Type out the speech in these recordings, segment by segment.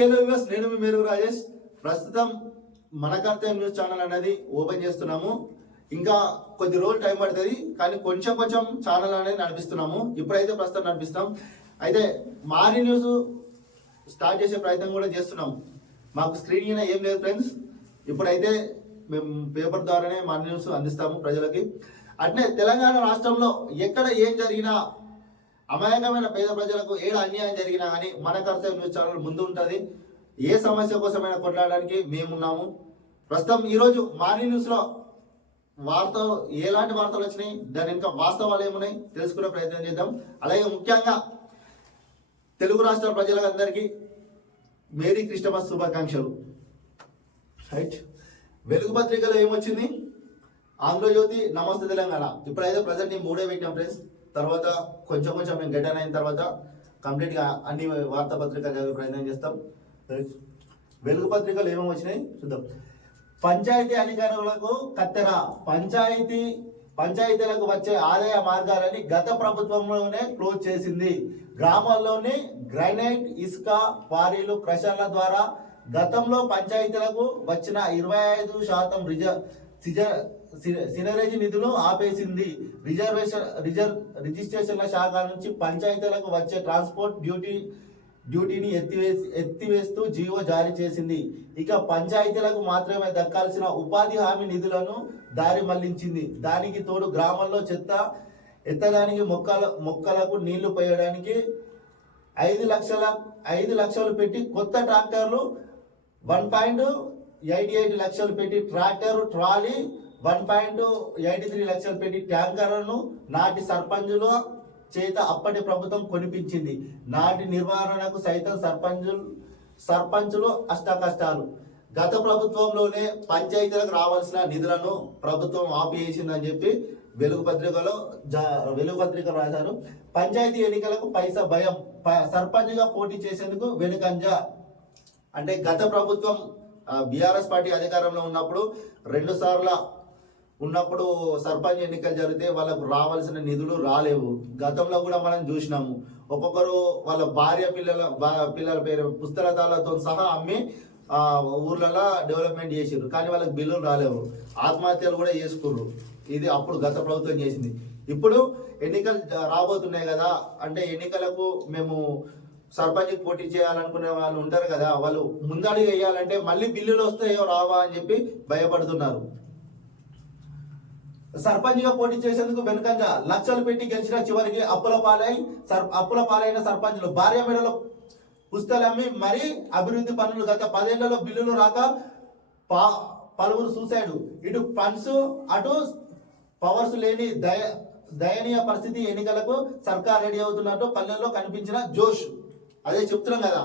Hello viewers నేను మీ మేరు రాజేష్. ప్రస్తుతం మన కర్తవ్యం న్యూస్ ఛానల్ అనేది ఓపెన్ చేస్తున్నాము. ఇంకా కొద్ది రోజులు టైం పడుతుంది కానీ కొంచెం కొంచెం ఛానల్ అనేది నడిపిస్తున్నాము. ఇప్పుడైతే ప్రస్తుతం నడిపిస్తాం. అయితే మారి న్యూస్ స్టార్ట్ చేసే ప్రయత్నం కూడా చేస్తున్నాం మాకు స్క్రీన్ అయినా ఏం లేదు ఫ్రెండ్స్. ఇప్పుడైతే మేము పేపర్ ద్వారానే మారి న్యూస్ అందిస్తాము ప్రజలకి. అట్నే తెలంగాణ రాష్ట్రంలో ఎక్కడ ఏం జరిగినా అమాయకమైన పేద ప్రజలకు ఏడ అన్యాయం జరిగినా కానీ మన కర్తవ్యం న్యూస్ ఛానల్ ముందు ఉంటుంది. ఏ సమస్య కోసమైనా కొట్లాడడానికి మేమున్నాము. ప్రస్తుతం ఈరోజు మార్నింగ్ న్యూస్లో వార్తలు ఎలాంటి వార్తలు వచ్చినాయి? దాని ఇంకా వాస్తవాలు ఏమున్నాయి? తెలుసుకునే ప్రయత్నం చేద్దాం. అలాగే ముఖ్యంగా తెలుగు రాష్ట్ర ప్రజలందరికీ మేరీ క్రిస్టమస్ శుభాకాంక్షలు. రైట్. వెలుగు పత్రికలో ఏమొచ్చింది? ఆంధ్రజ్యోతి నమస్తే తెలంగాణ. ఇప్పుడైతే ప్రజెంట్ మూడే పెట్టాం ఫ్రెండ్స్. తర్వాత కొంచెం కొంచెం మేము గెటన్ అయిన తర్వాత కంప్లీట్గా అన్ని వార్తాపత్రికలు చదివే ప్రయత్నం చేస్తాం. వెలుగు పత్రికలు ఏమేమి వచ్చినాయి చూద్దాం. పంచాయతీ అధికారులకు కత్తెర. పంచాయతీ పంచాయతీలకు వచ్చే ఆదాయ మార్గాలని గత ప్రభుత్వంలోనే క్లోజ్ చేసింది. గ్రామాల్లోని గ్రైనైట్ ఇసుక క్వారీలు క్రషర్ల ద్వారా గతంలో పంచాయతీలకు వచ్చిన ఇరవై ఐదు శాతం రిజ సినరేజీ నిధులు ఆపేసింది. రిజర్వేషన్ రిజర్వ్ రిజిస్ట్రేషన్ల శాఖ నుంచి పంచాయతీలకు వచ్చే ట్రాన్స్పోర్ట్ డ్యూటీ డ్యూటీని ఎత్తివేసి ఎత్తివేస్తూ జీవో జారీ చేసింది. ఇక పంచాయతీలకు మాత్రమే దక్కాల్సిన ఉపాధి హామీ నిధులను దారి మళ్ళించింది. దానికి తోడు గ్రామంలో చెత్త ఎత్తడానికి మొక్కల మొక్కలకు నీళ్ళు పోయడానికి ఐదు లక్షల ఐదు లక్షలు పెట్టి కొత్త ట్రాక్టర్లు వన్ పాయింట్ ఎయిటీ ఎయిట్ లక్షలు పెట్టి tractor trolley one point eighty three లక్షలు పెట్టి ట్యాంకర్లను నాటి సర్పంచుల చేత అప్పటి ప్రభుత్వం కొనిపించింది. నాటి నిర్వహణకు సైతం సర్పంచులు సర్పంచులు అష్ట కష్టాలు గత ప్రభుత్వంలోనే పంచాయతీలకు రావాల్సిన నిధులను ప్రభుత్వం ఆపివేసిందని చెప్పి వెలుగు పత్రికలో జా- వెలుగు పత్రిక రాశారు. పంచాయతీ ఎన్నికలకు పైసా భయం. సర్పంచ్గా పోటీ చేసేందుకు వెనుకంజ. అంటే గత ప్రభుత్వం బీఆర్ఎస్ పార్టీ అధికారంలో ఉన్నప్పుడు రెండు సార్ల ఉన్నప్పుడు సర్పంచ్ ఎన్నికలు జరిగితే వాళ్ళకు రావాల్సిన నిధులు రాలేవు. గతంలో కూడా మనం చూసినాము. ఒక్కొక్కరు వాళ్ళ భార్య పిల్లల బా- పిల్లల పేరు పుస్తకాలతో సహా అమ్మి ఊర్లలో డెవలప్మెంట్ చేసారు కానీ వాళ్ళకి బిల్లులు రాలేవు. ఆత్మహత్యలు కూడా చేసుకున్నారు ఇది అప్పుడు గత ప్రభుత్వం చేసింది. ఇప్పుడు ఎన్నికలు రాబోతున్నాయి కదా. అంటే ఎన్నికలకు మేము సర్పంచ్ పోటీ చేయాలనుకునే వాళ్ళు ఉంటారు కదా. వాళ్ళు ముందడుగు వేయాలంటే మళ్ళీ బిల్లులు వస్తాయో రావా అని చెప్పి భయపడుతున్నారు. సర్పంచ్గా పోటీ చేసేందుకు వెనుకంజ లక్షలు పెట్టి గెలిచిన చివరికి అప్పుల పాలై అప్పుల పాలైన సర్పంచులు భార్య మెడలో పుస్తలమ్మి మరీ అభివృద్ధి పనులు గత పదేళ్ళలో బిల్లులు రాక పా పలువురు సూసైడ్. ఇటు ఫండ్స్ అటు పవర్స్ లేని దయ దయనీయ పరిస్థితి ఎన్నికలకు సర్కార్ రెడీ అవుతున్నట్టు పల్లెల్లో కనిపించిన జోష్. అదే చెప్తున్నాం కదా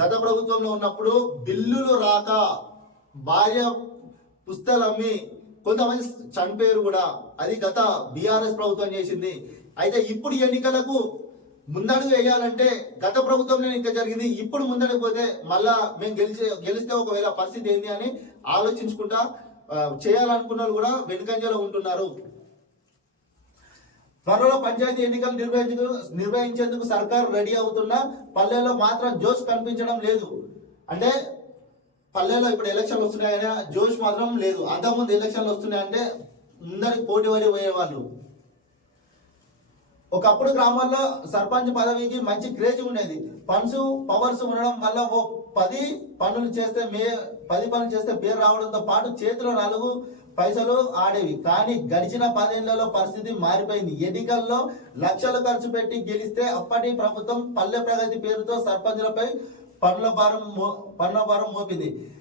గత ప్రభుత్వంలో ఉన్నప్పుడు బిల్లులు రాక భార్య పుస్తలమ్మి కొంతమంది చనిపోయారు కూడా. అది గత బీఆర్ఎస్ ప్రభుత్వం చేసింది. అయితే ఇప్పుడు ఎన్నికలకు ముందడుగు వేయాలంటే గత ప్రభుత్వంలో ఇంకా జరిగింది. ఇప్పుడు ముందడుగు పోతే మళ్ళా మేము గెలిచే గెలిస్తే ఒకవేళ పరిస్థితి ఏంది అని ఆలోచించుకుంటా చేయాలనుకున్న వాళ్ళు కూడా వెనుకంజలో ఉంటున్నారు. త్వరలో పంచాయతీ ఎన్నికలు నిర్వహించు నిర్వహించేందుకు సర్కారు రెడీ అవుతున్నా పల్లెల్లో మాత్రం జోష్ కనిపించడం లేదు. అంటే పల్లెల్లో ఇప్పుడు ఎలక్షన్లు వస్తున్నాయని జోష్ మాత్రం లేదు. అంతకుముందు ఎలక్షన్లు వస్తున్నాయంటే ముందరికి పోటీ పడి పోయేవాళ్ళు. ఒకప్పుడు గ్రామాల్లో సర్పంచ్ పదవికి మంచి క్రేజ్ ఉండేది. ఫండ్స్ పవర్స్ ఉండడం వల్ల ఓ పది పనులు చేస్తే మే పది పనులు చేస్తే పేరు రావడంతో పాటు చేతిలో నాలుగు పైసలు ఆడేవి. కానీ గడిచిన పదేళ్ళలో పరిస్థితి మారిపోయింది. ఎన్నికల్లో లక్షలు ఖర్చు పెట్టి గెలిస్తే అప్పటి ప్రభుత్వం పల్లె ప్రగతి పేరుతో సర్పంచులపై పనుల భారం మో- పనుల భారం మోపింది.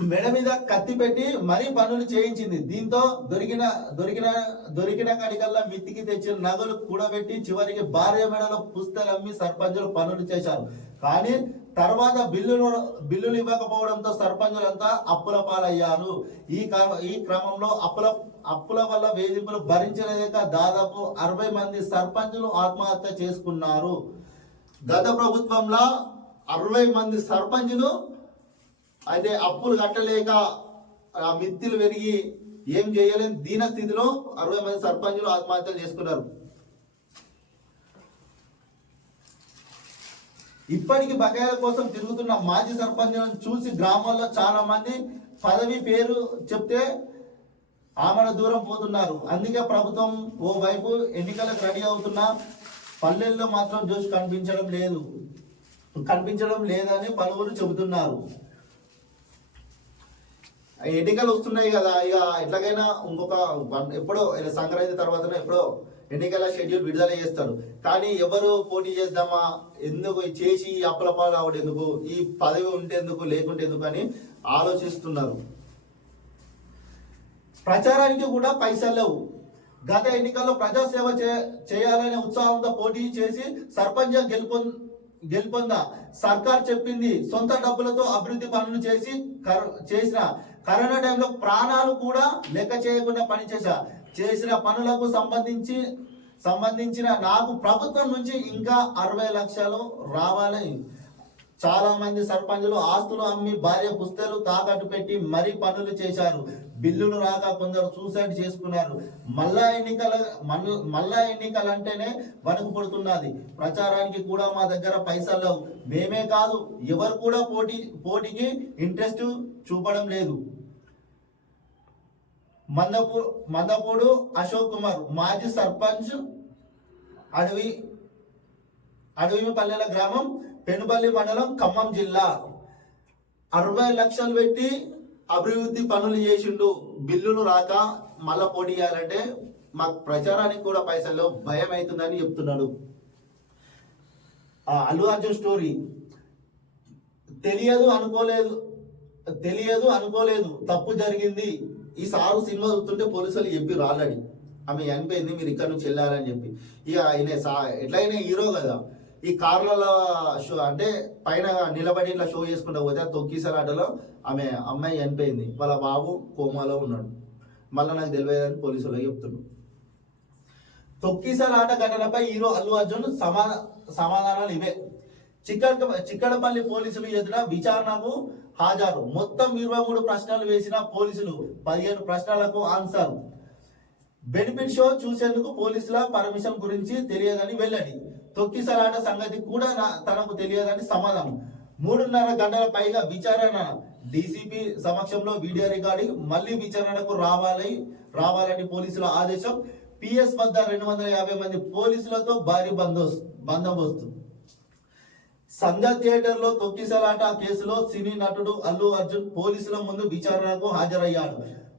మెడ మీద కత్తి పెట్టి మరీ పనులు చేయించింది. దీంతో దొరికిన దొరికిన దొరికిన కాడికల్లా మిత్తికి తెచ్చిన నగలు కూడబెట్టి చివరికి భార్య మెడలో పుస్తలు అమ్మి సర్పంచులు పనులు చేశారు. కానీ తర్వాత బిల్లులు బిల్లులు ఇవ్వకపోవడంతో సర్పంచులంతా అప్పుల పాలయ్యారు. ఈ ఈ క్రమంలో అప్పుల అప్పుల వల్ల వేధింపులు భరించలేక దాదాపు అరవై మంది సర్పంచులు ఆత్మహత్య చేసుకున్నారు. గత ప్రభుత్వంలో అరవై మంది సర్పంచులు అయితే అప్పులు కట్టలేక ఆ మిత్తిలు పెరిగి ఏం చేయలేని దీన స్థితిలో అరవై మంది సర్పంచులు ఆత్మహత్యలు చేసుకున్నారు. ఇప్పటికి బకాయిల కోసం తిరుగుతున్న మాజీ సర్పంచులను చూసి గ్రామాల్లో చాలా మంది పదవి పేరు చెప్తే ఆమెను దూరం పోతున్నారు. అందుకే ప్రభుత్వం ఓ వైపు ఎన్నికలకు రెడీ అవుతున్నా పల్లెల్లో మాత్రం జోష్ కనిపించడం లేదు. కనిపించడం లేదని పలువురు చెబుతున్నారు. ఎన్నికలు వస్తున్నాయి కదా ఇక ఎట్లాగైనా ఇంకొక ఎప్పుడో సంక్రాంతి తర్వాత ఎప్పుడో ఎన్నికల షెడ్యూల్ విడుదల చేస్తారు. కానీ ఎవరు పోటీ చేద్దామా ఎందుకు చేసి అప్పలపాలు రావడం ఎందుకు ఈ పదవి ఉంటే ఎందుకు లేకుంటే ఎందుకు అని ఆలోచిస్తున్నారు. ప్రచారానికి కూడా పైసలు లేవు. గత ఎన్నికల్లో ప్రజాసేవ చేయాలనే ఉత్సాహంతో పోటీ చేసి సర్పంచ్ గెలుపొంది గెలుపొందా. సర్కార్ చెప్పింది సొంత డబ్బులతో అభివృద్ధి పనులు చేసి కర- చేసిన కరోనా టైంలో ప్రాణాలు కూడా లెక్క చేయకుండా పనిచేసా చేసిన పనులకు సంబంధించి సంబంధించిన నాకు ప్రభుత్వం నుంచి ఇంకా అరవై లక్షలు రావాలని చాలా మంది సర్పంచులు ఆస్తులు అమ్మి భార్య పుస్తలు తాకట్టు పెట్టి మరీ పనులు చేశారు. బిల్లులు రాక కొందరు సూసైడ్ చేసుకున్నారు. మళ్ళా ఎన్నికల మళ్ళా ఎన్నికలు అంటేనే వణుకు పడుతున్నది. ప్రచారానికి కూడా మా దగ్గర పైసలు లేవు. మేమే కాదు ఎవరు కూడా పోటీ పోటీకి ఇంట్రెస్ట్ చూపడం లేదు. మందపూ మందపూడు అశోక్ కుమార్ మాజీ సర్పంచ్ అడవి అడవిపల్లెల గ్రామం పెనుపల్లి మండలం ఖమ్మం జిల్లా. అరవై లక్షలు పెట్టి అభివృద్ధి పనులు చేసిండు. బిల్లులు రాక మళ్ళా పోటీ చేయాలంటే మాకు ప్రచారానికి కూడా పైసలు భయం అవుతుందని చెప్తున్నాడు. ఆ అల్లు అర్జున్ స్టోరీ. తెలియదు అనుకోలేదు. తెలియదు అనుకోలేదు. తప్పు జరిగింది. ఈ సారు సినిమా చూస్తుంటే పోలీసులు చెప్పి ఆల్రెడీ ఆమె చనిపోయింది మీరు ఇక్కడ నుంచి వెళ్ళాలని చెప్పి. ఇక ఆయన సా ఎట్లయినా హీరో కదా. ఈ కార్లలో షో అంటే పైన నిలబడి ఇట్లా షో చేసుకుంటా పోతే తొక్కిసారి ఆటలో ఆమె అమ్మాయి చనిపోయింది. వాళ్ళ బాబు కోమాలో ఉన్నాడు. మళ్ళీ నాకు తెలియదని పోలీసులు చెప్తున్నాడు ఆట ఘటనపై హీరో అల్లు అర్జున్ సమా సమాధానాలు ఇవే. చిక్కడ చిక్కడపల్లి పోలీసులు ఎదుట విచారణకు హాజరు. మొత్తం ఇరవై మూడు ప్రశ్నలు వేసిన పోలీసులు పదిహేను ప్రశ్నలకు ఆన్సర్. బెనిఫిట్ షో చూసేందుకు పోలీసుల పర్మిషన్ గురించి తెలియదని వెళ్ళండి తొక్కిసలాట సంగతి కూడా తనకు తెలియదని సమాధానం. మూడున్నర గంటల పైగా విచారణ. డీసీపీ సమక్షంలో వీడియో రికార్డింగ్ మళ్ళీ విచారణకు రావాలి రావాలని పోలీసుల ఆదేశం. పిఎస్ వద్ద రెండు వందల యాభై మంది పోలీసులతో భారీ బందోబస్తు బందోబస్తు. సంఘ థియేటర్లో తొక్కిసలాట కేసులో సినీ నటుడు అల్లు అర్జున్ పోలీసుల ముందు విచారణకు హాజరయ్యాడు.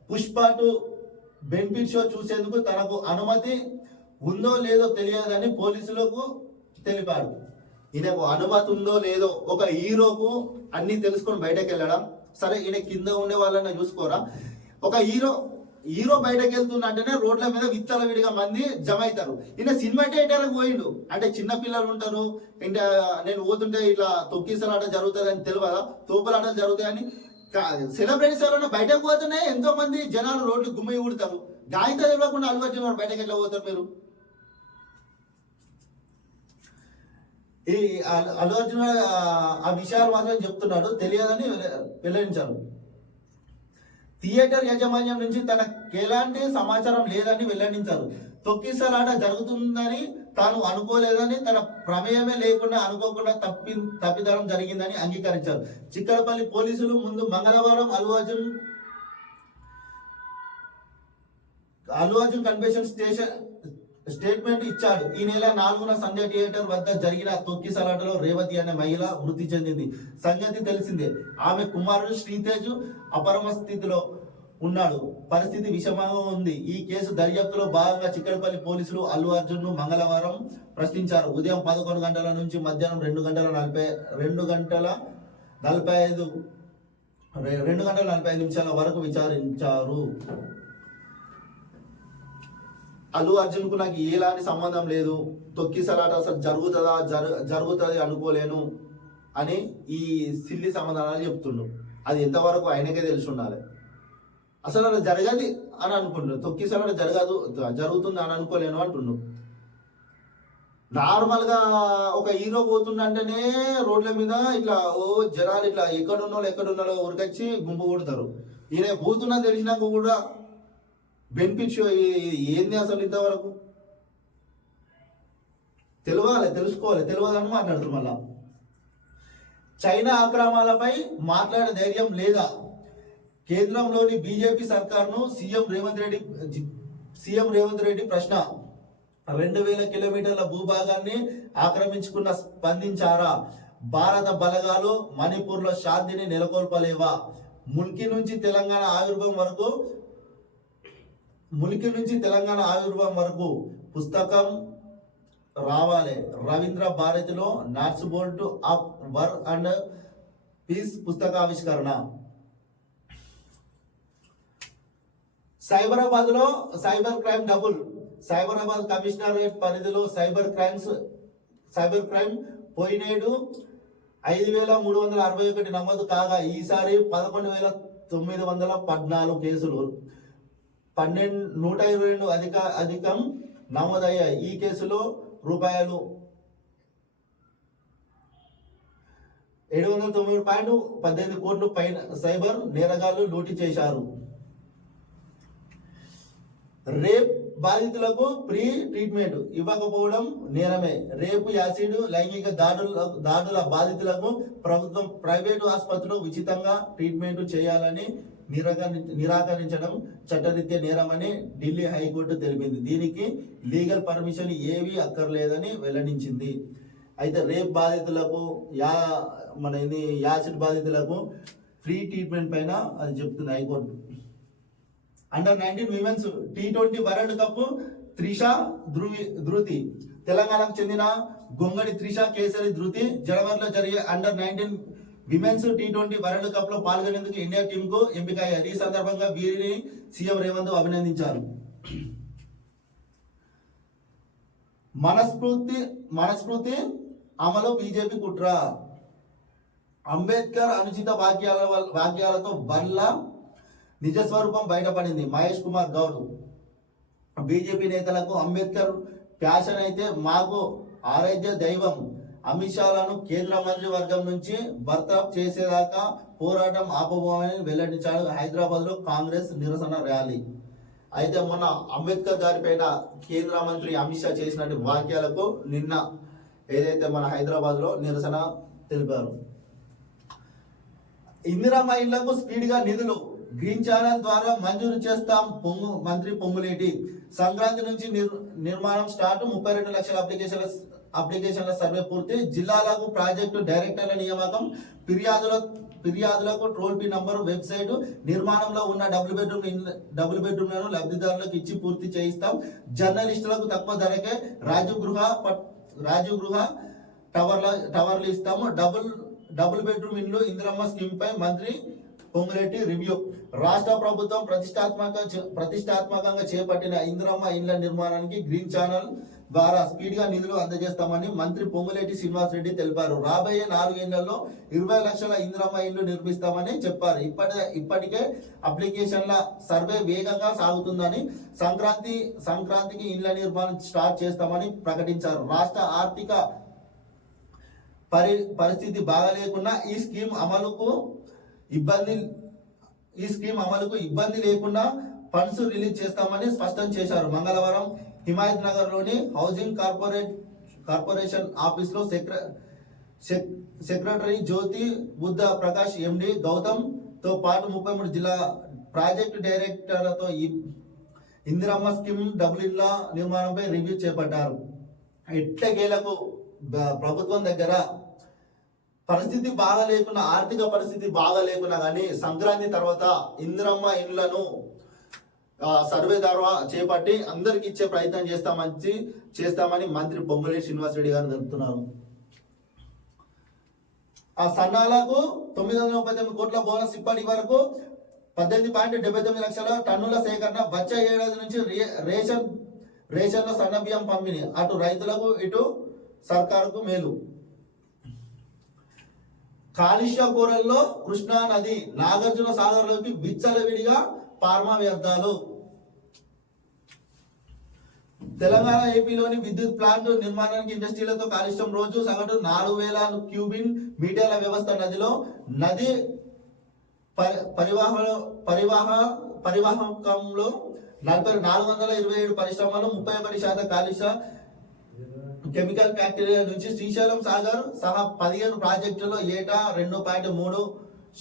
పుష్ప టు బెనిఫిట్ షో చూసేందుకు తనకు అనుమతి ఉందో లేదో తెలియదని పోలీసులకు తెలిపాడు ఈయనకు అనుమతి ఉందో లేదో ఒక హీరోకు అన్ని తెలుసుకొని బయటకు వెళ్ళడం సరే ఈయన కింద ఉండే వాళ్ళని చూసుకోరా? ఒక హీరో హీరో బయటకు వెళ్తుందంటేనే రోడ్ల మీద విత్తల విడిగా మంది జమ అవుతారు. ఈయన సినిమా థియేటర్కి పోయిండు. అంటే చిన్న పిల్లలు ఉంటారు. ఇంకా నేను పోతుంటే ఇట్లా తొక్కిసలాట జరుగుతుంది అని తెలియదా? తోపులాటలు జరుగుతాయని సెలబ్రిటీస్ ఎవరైనా బయటకు పోతేనే ఎంతో మంది జనాలు రోడ్లు గుమ్మి ఊడతారు. గాయంతో తెలియకుండా అల్లు బయటకు వెళ్ళబోతారు మీరు? ఈ అల్లు అల్లు అర్జున్ ఆ- విషయాలు మాత్రం చెప్తున్నాడు. తెలియదని వెల్లడించారు. థియేటర్ యాజమాన్యం నుంచి తనకు ఎలాంటి సమాచారం లేదని వెల్లడించారు. తొక్కిసలాట జరుగుతుందని తాను అనుకోలేదని తన ప్రమేయమే లేకుండా అనుకోకుండా తప్పి తప్పిదనం జరిగిందని అంగీకరించారు. చిక్కడపల్లి పోలీసులు ముందు మంగళవారం Allu Arjun Allu Arjun convention station statement ఇచ్చాడు. ఈ నెల నాలుగున సంధ్య థియేటర్ వద్ద జరిగిన తొక్కిసలాటలో రేవతి అనే మహిళ మృతి చెందింది. సంగతి తెలిసిందే. ఆమె కుమారుడు శ్రీతేజ్ అపరమ స్థితిలో ఉన్నాడు. పరిస్థితి విషమంగా ఉంది. ఈ కేసు దర్యాప్తులో భాగంగా చిక్కడపల్లి పోలీసులు అల్లు అర్జున్ను మంగళవారం ప్రశ్నించారు. ఉదయం పదకొండు గంటల నుంచి మధ్యాహ్నం రెండు గంటల నలభై రెండు గంటల నలభై ఐదు రెండు గంటల నలభై ఐదు నిమిషాల వరకు విచారించారు. అల్లు అర్జున్కు నాకు ఎలాంటి సంబంధం లేదు. తొక్కిసలాట అసలు జరుగుతుందా జరు జరుగుతుంది అనుకోలేను అని ఈ సిల్లి సమాధానాలు చెప్తుండు. అది ఎంతవరకు ఆయనకే తెలిసి ఉండాలి. అసలు అలా జరగదు అని అనుకుంటు తొక్కిసలాట జరగదు జరుగుతుంది అని అనుకోలేను అంటుండు. నార్మల్గా ఒక హీరో పోతుండంటేనే రోడ్ల మీద ఇట్లా ఓ జనాలు ఇట్లా ఎక్కడున్నో ఎక్కడున్నారో ఊరికొచ్చి గుంపు కొడతారు. ఈయన పోతున్నా తెలిసినాక కూడా బెనిఫిట్ ఏంది అసలు ఇంతవరకు? తెలవాలి తెలుసుకోవాలి తెలియదని మాట్లాడుతారు మళ్ళా. చైనా ఆక్రమాలపై మాట్లాడే ధైర్యం లేదా? కేంద్రంలోని బీజేపీ సర్కార్ను సీఎం రేవంత్ రెడ్డి సీఎం రేవంత్ రెడ్డి ప్రశ్న. రెండు వేల కిలోమీటర్ల భూభాగాన్ని ఆక్రమించుకున్న స్పందించారా? భారత బలగాలు మణిపూర్లో శాంతిని నెలకొల్పలేవా? ముల్కి నుంచి తెలంగాణ ఆవిర్భం వరకు మునికి నుంచి తెలంగాణ ఆవిర్భావం వరకు పుస్తకం రావాలి. రవీంద్ర భారతిలో nuts bolt of war and peace పుస్తకావిష్కరణ. సైబరాబాద్లో cyber crime double. Cyberabad commissionerate పరిధిలో సైబర్ క్రైమ్స్ సైబర్ క్రైమ్ పోయినేడు ఐదు వేల మూడు వందల అరవై ఒకటి నమోదు కాగా ఈసారి పదకొండు వేల తొమ్మిది వందల పద్నాలుగు కేసులు పన్నెండు నూట ఇరవై రెండు అధిక అధికం నమోదయ్యాయి ఈ కేసులో రూపాయలు ఏడు వందల తొమ్మిది పాయింట్ పద్దెనిమిది కోట్లు పైన సైబర్ నేరగాళ్ళు లూటీ చేశారు. రేప్ బాధితులకు ప్రీ ట్రీట్మెంట్ ఇవ్వకపోవడం నేరమే. రేపు యాసిడ్ లైంగిక దాడుల దాడుల బాధితులకు ప్రభుత్వం ప్రైవేటు ఆసుపత్రిలో ఉచితంగా ట్రీట్మెంట్ చేయాలని నిరాకరి నిరాకరించడం చట్టరీత్యా నేరమని ఢిల్లీ హైకోర్టు తెలిపింది. దీనికి లీగల్ పర్మిషన్ ఏవీ అక్కర్లేదని వెల్లడించింది. అయితే రేప్ బాధితులకు యా మన ఇది యాసిడ్ బాధితులకు ఫ్రీ ట్రీట్మెంట్ పైన అది చెప్తుంది high court. Under nineteen women's T twenty world cup Trisha Dhruvi Dhruti. తెలంగాణకు చెందిన గొంగడి త్రిష కేసరి ధృతి జనవరిలో జరిగే under nineteen women's T twenty world కప్లో పాల్గొనేందుకు ఇండియా టీమ్కు ఎంపికయ్యారు ఈ సందర్భంగా వీరిని సీఎం రేవంత్ అభినందించారు. మనస్ఫూర్తి మనస్ఫూర్తి అమలు బీజేపీ కుట్ర. అంబేద్కర్ అనుచిత వాక్యాల వాక్యాలతో వల్ల నిజస్వరూపం బయటపడింది. మహేష్ కుమార్ గౌడ్. బీజేపీ నేతలకు అంబేద్కర్ ప్యాషన్ అయితే మాకు ఆరాధ్య దైవం. అమిత్ షాలను కేంద్ర మంత్రి వర్గం నుంచి బర్తాఫ్ చేసేదాకా పోరాటం ఆపబోమని వెల్లడించాడు హైదరాబాద్లో కాంగ్రెస్ నిరసన ర్యాలీ. అయితే మొన్న అంబేద్కర్ గారిపైన కేంద్ర మంత్రి అమిత్ షా చేసినటువంటి వాక్యాలకు నిన్న ఏదైతే మన హైదరాబాద్లో నిరసన తెలిపారు. ఇందిరమ్మ ఇళ్ళకు స్పీడ్గా నిధులు గ్రీన్ ఛానల్ ద్వారా మంజూరు చేస్తాం పొంగు మంత్రి పొంగులేటి. సంక్రాంతి నుంచి నిర్- నిర్మాణం స్టార్ట్ ముప్పై రెండు లక్షల అప్లికేషన్ల అప్లికేషన్ల సర్వే పూర్తి జిల్లాలకు ప్రాజెక్టు డైరెక్టర్ల నియామకం ఫిర్యాదుల ఫిర్యాదులకు టోల్ ఫ్రీ నంబర్ వెబ్సైట్ నిర్మాణంలో ఉన్న డబుల్ బెడ్రూమ్ డబుల్ బెడ్రూమ్లను లబ్ధిదారులకు ఇచ్చి పూర్తి చేయిస్తాం. జర్నలిస్టులకు తక్కువ ధరకే రాజు గృహ పట్- గృహ టవర్ల టవర్లు ఇస్తాము. డబుల్ డబుల్ బెడ్రూమ్ ఇండ్లు ఇందిరమ్మ స్కీమ్ పై మంత్రి పొంగిరెడ్డి రివ్యూ. రాష్ట్ర ప్రభుత్వం ప్రతిష్టాత్మక ప్రతిష్టాత్మకంగా చేపట్టిన ఇందిరమ్మ ఇండ్ల నిర్మాణానికి గ్రీన్ ఛానల్ ద్వారా స్పీడ్గా నిధులు అందజేస్తామని మంత్రి పొంగులేటి శ్రీనివాస్ రెడ్డి తెలిపారు. రాబోయే నాలుగేళ్ళలో ఇరవై లక్షల ఇందిరమ్మ ఇండ్లు నిర్మిస్తామని చెప్పారు. ఇప్పటి ఇప్పటికే అప్లికేషన్ల సర్వే వేగంగా సాగుతుందని సంక్రాంతి సంక్రాంతికి ఇండ్ల నిర్మాణం స్టార్ట్ చేస్తామని ప్రకటించారు. రాష్ట్ర ఆర్థిక పరి పరిస్థితి బాగలేకున్నా ఈ స్కీమ్ అమలుకు ఇబ్బంది ఈ స్కీమ్ అమలుకు ఇబ్బంది లేకుండా ఫండ్స్ రిలీజ్ చేస్తామని స్పష్టం చేశారు. మంగళవారం హిమాయత్ నగర్లోని హౌసింగ్ కార్పొరేట్ కార్పొరేషన్ ఆఫీస్లో సెక్రటరీ జ్యోతి బుద్ధ ప్రకాష్ ఎండి గౌతమ్తో పాటు ముప్పై మూడు జిల్లా ప్రాజెక్ట్ డైరెక్టర్లతో ఈ ఇందిరమ్మ స్కీమ్ డబుల్ ఇళ్ళ నిర్మాణంపై రివ్యూ చేపట్టారు ఎట్లగేలకు ప్రభుత్వం దగ్గర పరిస్థితి బాగా లేకున్నా ఆర్థిక పరిస్థితి బాగా లేకున్నా కానీ సంక్రాంతి తర్వాత ఇందిరమ్మ ఇండ్లను సర్వే ద్వారా చేపట్టి అందరికి ఇచ్చే ప్రయత్నం చేస్తామని చేస్తామని మంత్రి పొంగులేటి శ్రీనివాసరెడ్డి గారు తెలుపుతున్నారు ఆ సన్నాలకు తొమ్మిది వందల ముప్పై తొమ్మిది కోట్ల బోనస్ ఇప్పటి వరకు పద్దెనిమిది పాయింట్ డెబ్బై తొమ్మిది లక్షల టన్నుల సేకరణ వచ్చే ఏడాది నుంచి రే- రేషన్ రేషన్లో సన్న బియ్యం పంపిణీ. అటు రైతులకు ఇటు సర్కారుకు మేలు. కాలుష్య కూరల్లో కృష్ణా నది నాగార్జున సాగర్లోకి విచ్చలవిడిగా పార్మా వ్యర్థాలు తెలంగాణ ఏపీలోని విద్యుత్ ప్లాంట్ నిర్మాణానికి ఇండస్ట్రీలతో కాలుష్యం రోజు సగటు నాలుగు వేల క్యూబిన్ మీటర్ల వ్యవస్థ నదిలో నది పరి- పరివాహ పరివాహ పరివాహకంలో నలభై నాలుగు వందల ఇరవై ఏడు పరిశ్రమలు ముప్పై ఒకటి శాతం కాలుష్య కెమికల్ ఫ్యాక్టరీల నుంచి శ్రీశైలం సాగర్ సహా పదిహేను ప్రాజెక్టులో ఏటా రెండు పాయింట్ మూడు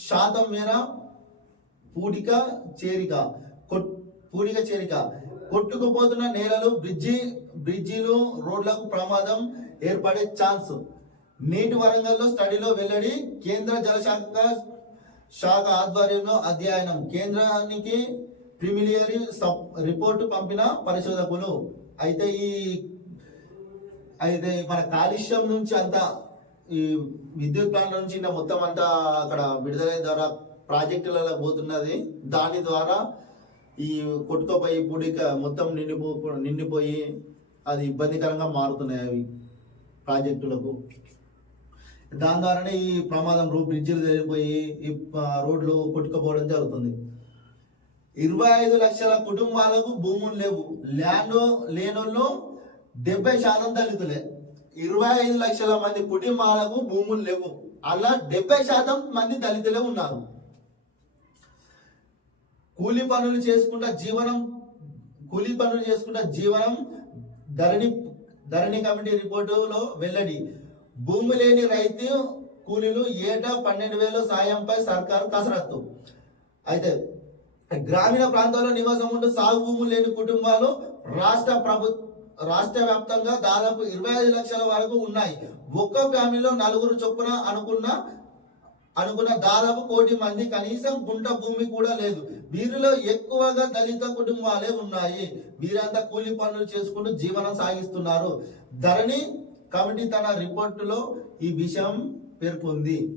శాతం మేర పూడిక చేరిక. కొట్- పూడిక చేరిక. కొట్టుకుపోతున్న నేలలు బ్రిడ్జి బ్రిడ్జిలు రోడ్లకు ప్రమాదం ఏర్పడే ఛాన్స్. నీటి వరంగల్లో స్టడీలో వెల్లడి కేంద్ర జలశాఖ శాఖ ఆధ్వర్యంలో అధ్యయనం. కేంద్రానికి ప్రిమిలియరీ సబ్ రిపోర్టు పంపిన పరిశోధకులు. అయితే ఈ అయితే మన కాలుష్యం నుంచి అంతా ఈ విద్యుత్ ప్లాంట్ నుంచి మొత్తం అంతా అక్కడ విడుదల ద్వారా ప్రాజెక్టులలో పోతున్నది. దాని ద్వారా ఈ కొట్టుకోపోయి పూడిక మొత్తం నిండిపో నిండిపోయి అది ఇబ్బందికరంగా మారుతున్నాయి అవి ప్రాజెక్టులకు. దాని ద్వారానే ఈ ప్రమాదం రో బ్రిడ్జిలు జరిగిపోయి ఈ రోడ్లు కొట్టుకుపోవడం జరుగుతుంది. ఇరవై ఐదు లక్షల కుటుంబాలకు భూములు లేవు. ల్యాండ్ లేనోళ్ళు డెబ్బై శాతం దళితులే. ఇరవై ఐదు లక్షల మంది కుటుంబాలకు భూములు లేవు. అలా డెబ్బై శాతం మంది దళితులే ఉన్నారు. కూలి పనులు చేసుకుంటా జీవనం కూలి పనులు చేసుకుంటా జీవనం ధరణి ధరణి కమిటీ రిపోర్టులో వెల్లడి. భూమి లేని రైతు కూలీలు ఏటా పన్నెండు వేల సాయంపై సర్కారు కసరత్తు. అయితే గ్రామీణ ప్రాంతాల్లో నివాసం ఉంటూ సాగు భూములు లేని కుటుంబాలు రాష్ట్ర ప్రభు రాష్ట్ర వ్యాప్తంగా దాదాపు ఇరవై ఐదు లక్షల వరకు ఉన్నాయి. ఒక్క ఫ్యామిలీలో నలుగురు చొప్పున అనుకున్న అనుకున్న దాదాపు కోటి మంది కనీసం గుంట భూమి కూడా లేదు. వీరిలో ఎక్కువగా దళిత కుటుంబాలే ఉన్నాయి. వీరంతా కూలి పనులు చేసుకుంటూ జీవనం సాగిస్తున్నారు. ధరణి కమిటీ తన రిపోర్టులో ఈ విషయం పేర్కొంది.